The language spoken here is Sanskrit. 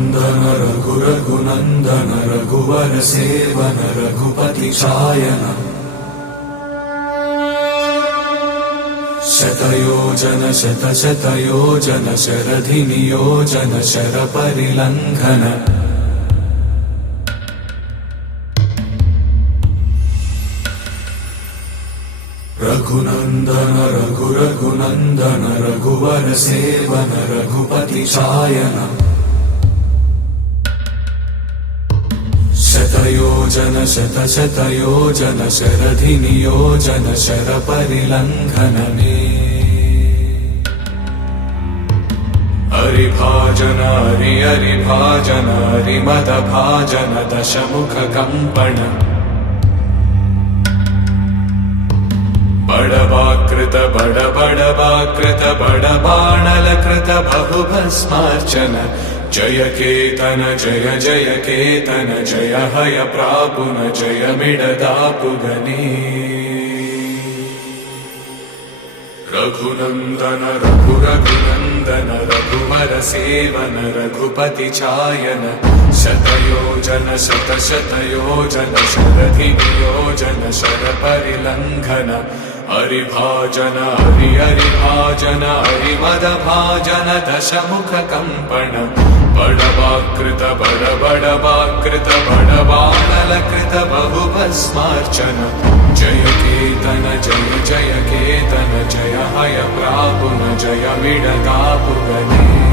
रघुनन्दन रघुरघुनन्दन रघुवर सेवन रघुपति चायन शतयोजन शतशतयोजन शरधि नियोजन शरपरिलङ्घन रघुनन्दन रघुरघुनन्दन रघुवर सेवन रघुपति चायन शतयोजन शतशतयोजन शरधि नियोजन शरपरिलङ्घन हरिभाजन हरिभाजन हरिमदभाजन दशमुख कंपन बड़वाकृत बड़वाकृत बड़बाणलकृत बहुभस्मार्चन जय केतन जय जय केतन जय हय प्रापुन जय मिडदापुगनी रघुनन्दन रघुरघुनन्दन रघुवर सेवन रघुपति चायन शतयोजन शतशतयोजन शरधि नियोजन शरपरिलङ्घन हरिभाजन हरिभाजन हरिमदभाजन दशमुख कंपन बड़वाकृत बड़वाकृत बड़बाणलकृत बहुभस्मार्चन जय केतन जय जय केतन जय हय प्रापुन जय मिडदापुगनी।